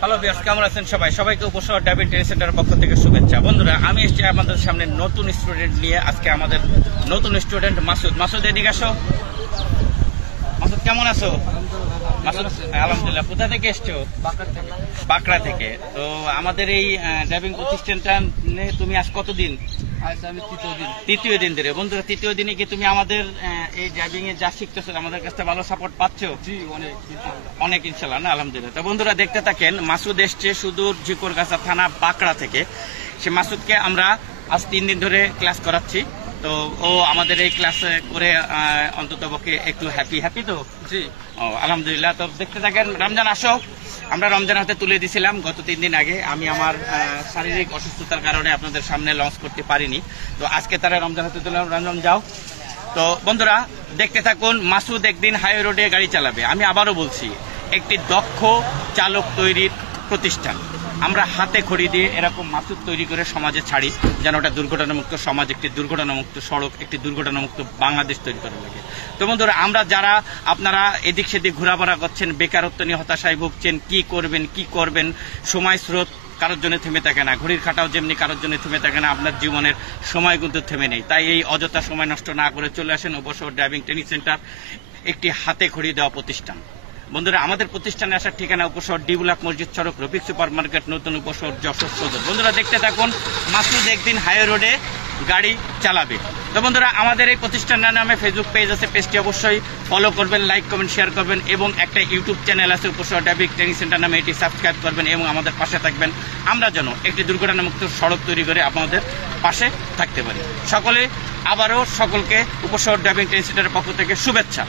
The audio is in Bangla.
হ্যালো ভিউয়ার্স, কেমন আছেন সবাই? সবাইকে উপশহর ড্রাইভিং ট্রেনিং সেন্টারের পক্ষ থেকে শুভেচ্ছা। বন্ধুরা, আমি এসেছি আমাদের সামনে নতুন স্টুডেন্ট নিয়ে। আজকে আমাদের নতুন স্টুডেন্ট মাসুদ। মাসুদ, এদিকে আসো। মাসুদ, কেমন আছো? মাসুদ, আলহামদুলিল্লাহ। কোথা থেকে এসছো? বাঁকড়া থেকে। তো আমাদের এই ড্রাইভিং প্রতিষ্ঠানটা নিয়ে তুমি আজ কতদিন? আমি তৃতীয় দিন ধরে। বন্ধুরা, তৃতীয় দিনে কি তুমি আমাদের এই ড্রাইভিং এ যা শিখতেছো আমাদের কাছে ভালো সাপোর্ট পাচ্ছ? জি অনেক অনেক, ইনশাল্লাহ না? আলহামদুলিল্লাহ। তো বন্ধুরা, দেখতে থাকেন। মাসুদ এসছে সুদূর ঝিকরগাছা থানা বাঁকড়া থেকে। সে মাসুদকে আমরা আজ 3 দিন ধরে ক্লাস করাচ্ছি। তো ও আমাদের এই ক্লাসে করে অন্তত পক্ষে একটু হ্যাপি তো। জি ও আলহামদুলিল্লাহ। তো দেখতে থাকেন। রমজান আসো। আমরা রমজান হাতে তুলে দিয়েছিলাম গত 3 দিন আগে। আমি আমার শারীরিক অসুস্থতার কারণে আপনাদের সামনে লঞ্চ করতে পারিনি। তো আজকে তারা রমজান হাতে তুললাম। রমজান যাও। তো বন্ধুরা, দেখতে থাকুন। মাসুদ একদিন হাইওয়ে রোডে গাড়ি চালাবে। আমি আবারও বলছি, একটি দক্ষ চালক তৈরির প্রতিষ্ঠান। আমরা হাতে খড়ি দিয়ে এরকম মাসুদ তৈরি করে সমাজে ছাড়ি, যেন ওটা দুর্ঘটনামুক্ত সমাজ, একটি দুর্ঘটনামুক্ত সড়ক, একটি দুর্ঘটনামুক্ত বাংলাদেশ তৈরি করা লাগে। তো বন্ধুরা, আমরা যারা আপনারা এদিক সেদিক ঘোরাফেরা করছেন, বেকারত্ব নিয়ে হতাশায় ভুগছেন, কি করবেন, সময় স্রোত কারোর জন্য থেমে থাকে না, ঘড়ির কাঁটাও যেমনি কারোর জন্য থেমে থাকে না, আপনার জীবনের সময় কিন্তু থেমে নেই। তাই এই অযথা সময় নষ্ট না করে চলে আসেন উপশহর ড্রাইভিং ট্রেনিং সেন্টার, একটি হাতে খড়ি দেওয়া প্রতিষ্ঠান। বন্ধুরা, আমাদের প্রতিষ্ঠানে আসার ঠিকানা উপশহর ডি ব্লক মসজিদ সড়ক, রফিক সুপার মার্কেট, নতুন উপশহর, যশোর সদর। বন্ধুরা, দেখতে থাকুন। মাসুদ একদিন হাইওয়ে রোডে গাড়ি চালাবে। তো বন্ধুরা, আমাদের এই প্রতিষ্ঠানের নামে ফেসবুক পেজ আছে, পেজটি অবশ্যই ফলো করবেন, লাইক কমেন্ট শেয়ার করবেন, এবং একটা ইউটিউব চ্যানেল আছে উপশহর ড্রাইভিং ট্রেনিং সেন্টার নামে, এটি সাবস্ক্রাইব করবেন এবং আমাদের পাশে থাকবেন। আমরা যেন একটি দুর্ঘটনামুক্ত সড়ক তৈরি করে আপনাদের পাশে থাকতে পারি। সকলে আবারও সকলকে উপশহর ড্রাইভিং ট্রেনিং সেন্টারের পক্ষ থেকে শুভেচ্ছা।